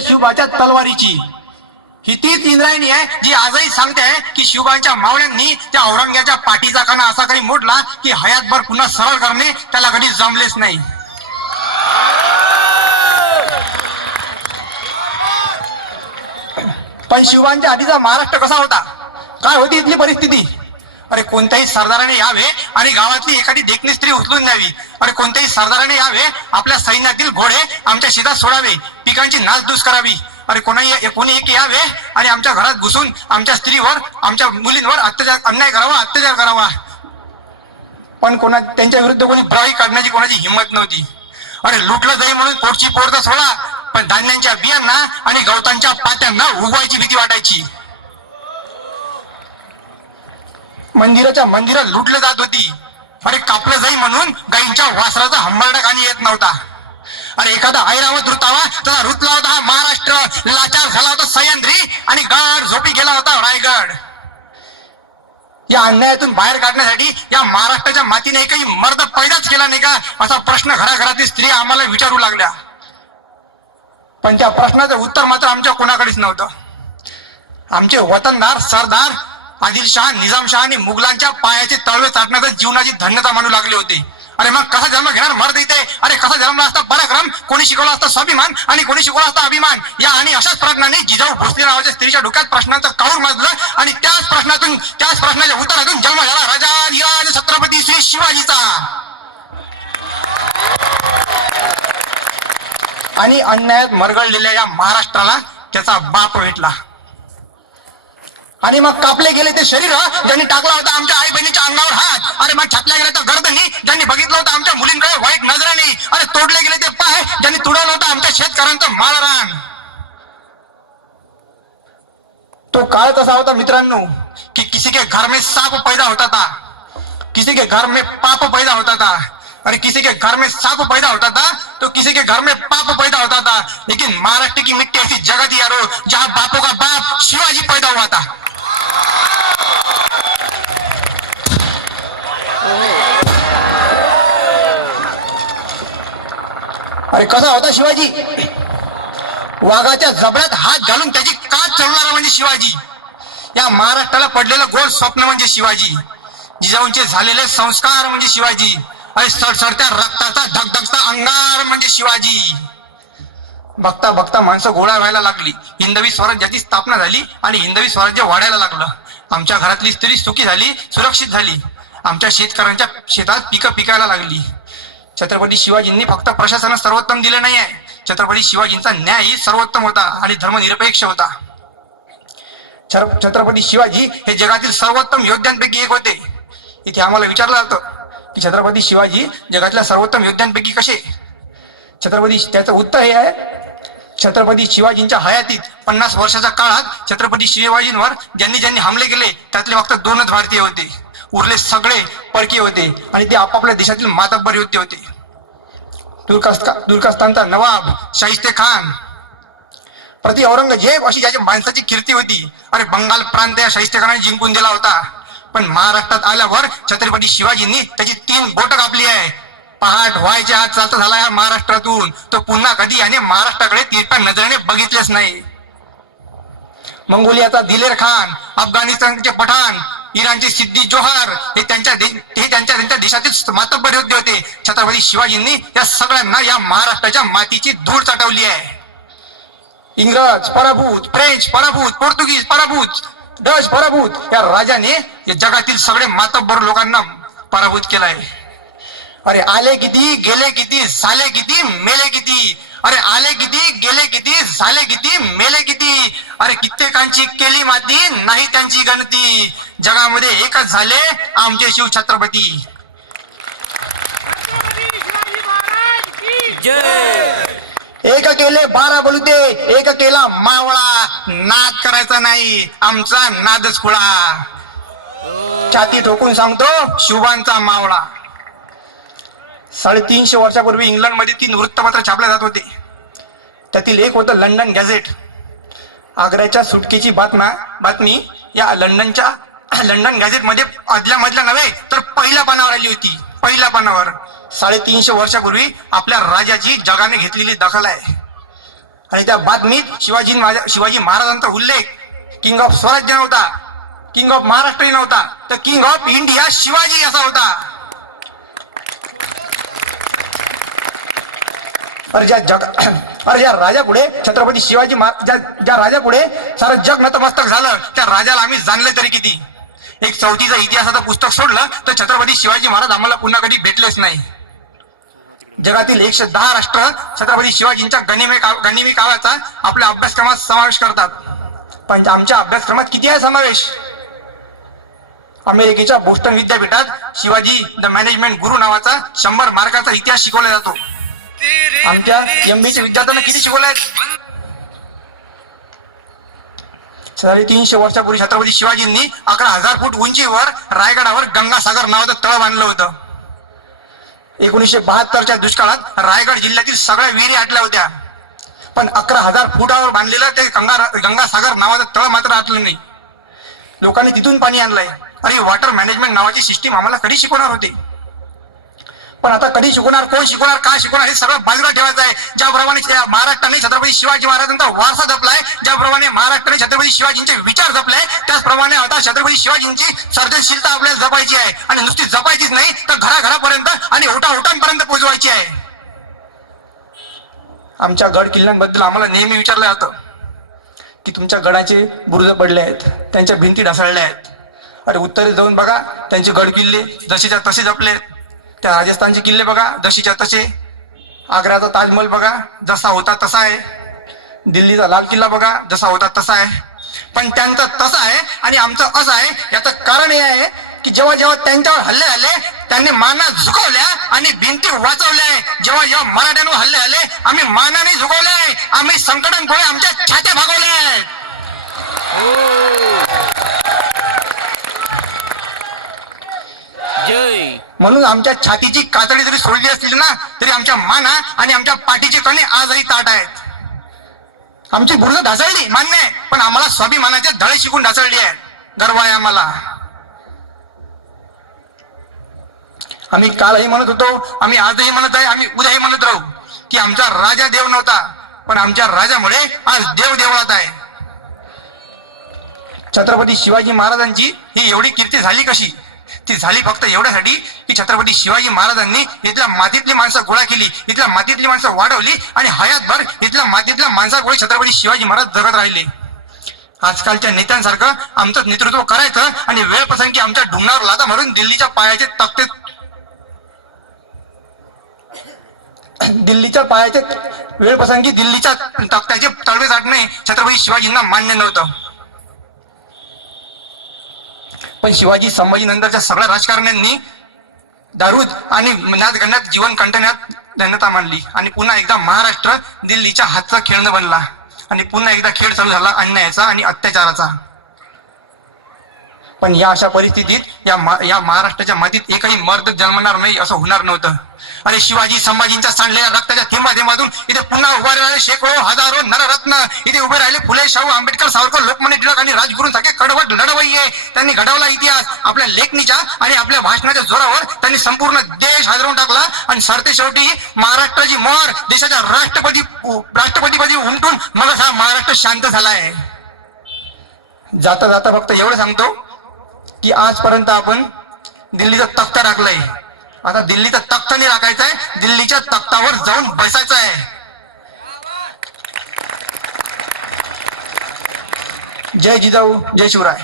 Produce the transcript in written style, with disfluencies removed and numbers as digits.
शिवबाच्या तलवारीची. ही तीच इंद्रायणी आहे जी आजही सांगते की शिवबांच्या मावळ्यांनी त्या औरंग्याच्या पाठीचा कणा असा काही मोडला की हयातभर पुन्हा सरळ करणे त्याला कधी जमलेच नाही. पण शिवबांच्या आधीचा महाराष्ट्र कसा होता, काय होती इथली परिस्थिती? अरे कोणत्याही सरदाराने यावे आणि गावातली एखादी देखणी स्त्री उचलून द्यावी. अरे कोणत्याही सरदाराने यावे, आपल्या सैन्यातील घोडे आमच्या शेतात सोडावे, पिकांची नासधूस करावी. अरे कोणी एक यावे आणि आमच्या घरात घुसून आमच्या स्त्रीवर, आमच्या मुलींवर अन्याय करावा, अत्याचार करावा. पण त्यांच्या विरुद्ध कोणी ब्राही काढण्याची कोणाची हिंमत नव्हती. अरे लुटलं जाई म्हणून पोटची पोर तर सोडा, पण धान्यांच्या बियांना आणि गवतांच्या पात्यांना उगवायची भीती वाटायची. मंदिराच्या मंदिरात लुटलं जात होती. अरे कापलं जाई म्हणून गाईंच्या वासराचा हंबरडा कानी येत नव्हता. अरे एखादा ऐरावत रुतावा तसा रुतला होता हा महाराष्ट्र. लाचार झाला होता सह्याद्री आणि गाढ झोपी गेला होता रायगड. या अन्यायातून बाहेर काढण्यासाठी या महाराष्ट्राच्या मातीने काही मर्द पैदाच केला नाही का, असा प्रश्न घराघरातील स्त्रिया आम्हाला विचारू लागल्या. पण त्या प्रश्नाचं उत्तर मात्र आमच्या कोणाकडेच नव्हतं. आमचे वतनदार सरदार आदिलशहा, निजामशहा आणि मुघलांच्या पायाचे तळवे चाटण्याचा जीवनाची धन्यता मानू लागले होते. अरे मग कसा जन्म घेणार मर्द इथे? अरे कसा जन्मला असता पराक्रम, कोणी शिकवला असता स्वाभिमान आणि कोणी शिकवला असता अभिमान. या आणि अशाच प्रश्नाने जिजाऊ भोसले नावाच्या स्त्रीच्या डोक्यात प्रश्नांचं काऊर माजलं आणि त्याच प्रश्नाच्या उत्तरातून जन्म झाला राजा छत्रपती श्री शिवाजीचा. आणि अन्यायात मरगळलेल्या या महाराष्ट्राला त्याचा बाप भेटला. आणि मग कापले गेले ते शरीर ज्यांनी टाकला होता आमच्या आई बहिणीच्या अंगावर हात. अरे मग छापल्या गेल्या त्या गर्दनी ज्यांनी बघितलं होतं आमच्या मुलींकडे वाईट नजराने. अरे तोडले गेले ते पाय ज्यांनी तुडवलं होतं आमच्या शेतकऱ्यांचं माळरान. तो काळ तसा होता मित्रांनो की किसी के घर में सांप पैदा होता था, किसी के घर में पाप पैदा होता था. अरे किसी के घर में सांप पैदा होता था तो किसी के घर में पाप पैदा होता था. लेकिन महाराष्ट्र की मिट्टी ऐसी जगह थी यारो जहां बापों का बाप शिवाजी पैदा हुआ था. अरे कसा होता शिवाजी? वाघाच्या जबड्यात हात घालून त्याची काच चढवणारा म्हणजे शिवाजी. या महाराष्ट्राला पडलेलं गोड स्वप्न म्हणजे शिवाजी. जिजाऊंचे झालेले संस्कार म्हणजे शिवाजी. अरे सडसडत्या रक्ताचा धगधगता अंगार म्हणजे शिवाजी. बघता बघता माणसं गोळा व्हायला लागली. हिंदवी स्वराज्याची स्थापना झाली आणि हिंदवी स्वराज्य वाढायला लागलं. आमच्या घरातली स्त्री सुखी झाली, सुरक्षित झाली. आमच्या शेतकऱ्यांच्या शेतात पिकं पिकायला लागली. छत्रपती शिवाजींनी फक्त प्रशासनाला सर्वोत्तम दिले नाही आहे, छत्रपती शिवाजींचा न्यायही सर्वोत्तम होता आणि धर्मनिरपेक्ष होता. छत्रपती शिवाजी हे जगातील सर्वोत्तम योद्ध्यांपैकी एक होते. इथे आम्हाला विचारलं जातं की छत्रपती शिवाजी जगातल्या सर्वोत्तम योद्ध्यांपैकी कसे? त्याचं उत्तर हे आहे, छत्रपती शिवाजींच्या हयातीत 50 वर्षाच्या काळात छत्रपती शिवाजींवर ज्यांनी हमले केले त्यातले फक्त 2च भारतीय होते. उरले सगळे परकीय होते आणि ते आपापल्या देशातील मातब्बर योद्धे होते. तुर्कस्तानचा नवाब शाहिस्ते खान प्रति औरंगजेब अशी ज्याच्या माणसाची कीर्ती होती. अरे बंगाल प्रांत या शाहिस्ते खानाने जिंकून दिला होता. पण महाराष्ट्रात आल्यावर छत्रपती शिवाजींनी त्याची 3 बोट कापली आहे. पहाट व्हायच्या आत चालता झाला या महाराष्ट्रातून. तो पुन्हा कधी याने महाराष्ट्राकडे तिरप्या नजरेने बघितलेच नाही. मंगोलियाचा दिलेर खान, अफगाणिस्तानचे पठाण, इराणचे सिद्दी जोहर हे त्यांच्या देशातील मातब्बर योद्धे होते. छत्रपती शिवाजींनी या सगळ्यांना या महाराष्ट्राच्या मातीची धूळ चटवली आहे. इंग्रज पराभूत, फ्रेंच पराभूत, पोर्तुगीज पराभूत, डच पराभूत या राजाने या जगातील सगळे मातब्बर लोकांना पराभूत केलाय. अरे आले किती, गेले किती, झाले किती, मेले किती. अरे आले किती, गेले किती, झाले किती, मेले किती. अरे कित्येकांची केली माती, नाही त्यांची गणती. जगामध्ये एकच झाले आमचे शिव छत्रपती. एक केले 12 बलुते, एक केला मावळा. नाद करायचा नाही, आमचा नादच खुळा. छाती ठोकून सांगतो शिवांचा मावळा. 350 वर्षापूर्वी इंग्लंडमध्ये 3 वृत्तपत्र छापले जात होते. त्यातील एक होतं लंडन गॅझेट. आग्र्याच्या सुटकेची बातमी या लंडन गॅझेटमध्ये आदल्या मधल्या नव्हे तर पहिल्या पानावर आली होती. पहिल्या पानावर 350 वर्षापूर्वी आपल्या राजाची जगाने घेतलेली दखल आहे. आणि त्या बातमीत शिवाजी महाराजांचा उल्लेख किंग ऑफ स्वराज्य नव्हता, किंग ऑफ महाराष्ट्रही नव्हता, तर किंग ऑफ इंडिया शिवाजी असा होता. ज्या राजापुढे छत्रपती शिवाजी ज्या राजापुढे सारं जग नतमस्तक झालं, त्या राजाला आम्ही जाणले तरी किती. एक चौथीचं इतिहासाचं पुस्तक सोडलं तर छत्रपती शिवाजी महाराज आम्हाला पुन्हा कधी भेटलेच नाही. जगातील 110 राष्ट्र छत्रपती शिवाजींच्या गनिमी काळाचा आपल्या अभ्यासक्रमात समावेश करतात. पण आमच्या अभ्यासक्रमात किती आहे समावेश? अमेरिकेच्या बोस्टन विद्यापीठात शिवाजी द मॅनेजमेंट गुरु नावाचा 100 मार्काचा इतिहास शिकवला जातो. आमच्या MBA विद्यार्थ्यांना किती शिकवलाय? 350 वर्षापूर्वी छत्रपती शिवाजींनी 11,000 फूट उंचीवर रायगडावर गंगासागर नावाचं तळ बांधलं होतं. 1972च्या दुष्काळात रायगड जिल्ह्यातील सगळ्या विहिरी आटल्या होत्या, पण 11,000 फुटावर बांधलेलं ते गंगासागर नावाचं तळ मात्र आटलं नाही. लोकांनी तिथून पाणी आणलंय. अरे वॉटर मॅनेजमेंट नावाची सिस्टीम आम्हाला कधी शिकवणार होती? पण आता कधी शिकवणार, कोण शिकवणार, का शिकवणार हे सगळं बाजूला ठेवायचं आहे. ज्याप्रमाणे महाराष्ट्राने छत्रपती शिवाजी महाराजांचा वारसा जपलाय, ज्याप्रमाणे महाराष्ट्राने छत्रपती शिवाजींचे विचार जपले, त्याचप्रमाणे आता छत्रपती शिवाजींची सर्जनशीलता आपल्याला जपायची आहे. आणि नुसती जपायचीच नाही तर घराघरापर्यंत आणि ओटाओटांपर्यंत पोहोचवायची आहे. आमच्या गड किल्ल्यांबद्दल आम्हाला नेहमी विचारलं जातं की तुमच्या गडाचे बुरुज पडले आहेत, त्यांच्या भिंती ढासळल्या आहेत. अरे उत्तरेत जाऊन बघा, त्यांचे गड किल्ले जसेच्या तसे जपले. त्या राजस्थानचे किल्ले बघा, जशीच्या तसे. आग्र्याचा ताजमहल बघा, जसा होता तसा आहे. दिल्लीचा लाल किल्ला बघा, जसा होता तसा आहे. पण त्यांचं तसं आहे आणि आमचं असं आहे. याचं कारण हे आहे की जेव्हा जेव्हा त्यांच्यावर हल्ले आले, त्यांनी माना झुकवल्या आणि भिंती वाचवल्या. जेव्हा जेव्हा मराठ्यांवर हल्ले आले, आम्ही मानाने झुकवले. आम्ही संकटांपुढे आमच्या छात्या भागवल्या. म्हणून आमच्या छातीची कातडी जरी सोडली असतील ना, तरी आमच्या माना आणि आमच्या पाठीचे कणे आजही ताट आहेत. आमची बुरुज ढासळली मान्य आहे, पण आम्हाला स्वाभिमानाचे धडे शिकून ढासळली आहे. गर्व आहे आम्हाला. आम्ही कालही म्हणत होतो, आम्ही आजही म्हणत आहे, आम्ही उद्याही म्हणत राहू की आमचा राजा देव नव्हता, पण आमच्या राजामुळे आज देव देवळात आहे. छत्रपती शिवाजी महाराजांची ही एवढी कीर्ती झाली कशी? ती झाली फक्त एवढ्यासाठी की छत्रपती शिवाजी महाराजांनी इथल्या मातीतली माणसं गोळा केली, इथल्या मातीतली माणसं वाढवली आणि हयातभर इथल्या मातीतल्या माणसामुळे छत्रपती शिवाजी महाराज जगत राहिले. आजकालच्या नेत्यांसारखं आमचं नेतृत्व करायचं आणि वेळ प्रसंगी आमच्या ढुंगणावर लाथा मारून दिल्लीच्या पायाचे तख्त्याचे तळवे चाटणे छत्रपती शिवाजींना मान्य नव्हतं. पण शिवाजी संभाजी नंतरच्या सगळ्या राजकारण्यांनी दारूद आणि नाचगाण्यात जीवन कंटण्यात धन्यता मानली आणि पुन्हा एकदा महाराष्ट्र दिल्लीच्या हातचा खेळणं बनला आणि पुन्हा एकदा खेळ चालू झाला अन्यायाचा आणि अत्याचाराचा. पण या अशा परिस्थितीत या महाराष्ट्राच्या मातीत एकही मर्द जन्मणार नाही असं होणार नव्हतं. अरे शिवाजी संभाजींच्या सांडलेल्या रक्ताच्या थेंबाथेंबातून इथे पुन्हा उभे राहिले शेकडो हजारो नररत्न. इथे उभे राहिले फुले, शाहू, आंबेडकर, सावरकर, लोकमान्य टिळक आणि राजगुरूंसारखे कडवट लढवय्ये. त्यांनी घडवला इतिहास. आपल्या लेखणीच्या आणि आपल्या भाषणाच्या जोरावर त्यांनी संपूर्ण देश हादरवून टाकला आणि सरते शेवटी महाराष्ट्राची मोहर देशाच्या राष्ट्रपतीपदी उमटून मग हा महाराष्ट्र शांत झाला आहे. जाता जाता फक्त एवढं सांगतो की आजपर्यंत आपण दिल्लीचा तख्ता राखलाय. आता दिल्लीचा तख्त नाही राखायचा आहे, दिल्लीच्या तख्तावर जाऊन बसायचं आहे. जय जिजाऊ, जय शिवराय.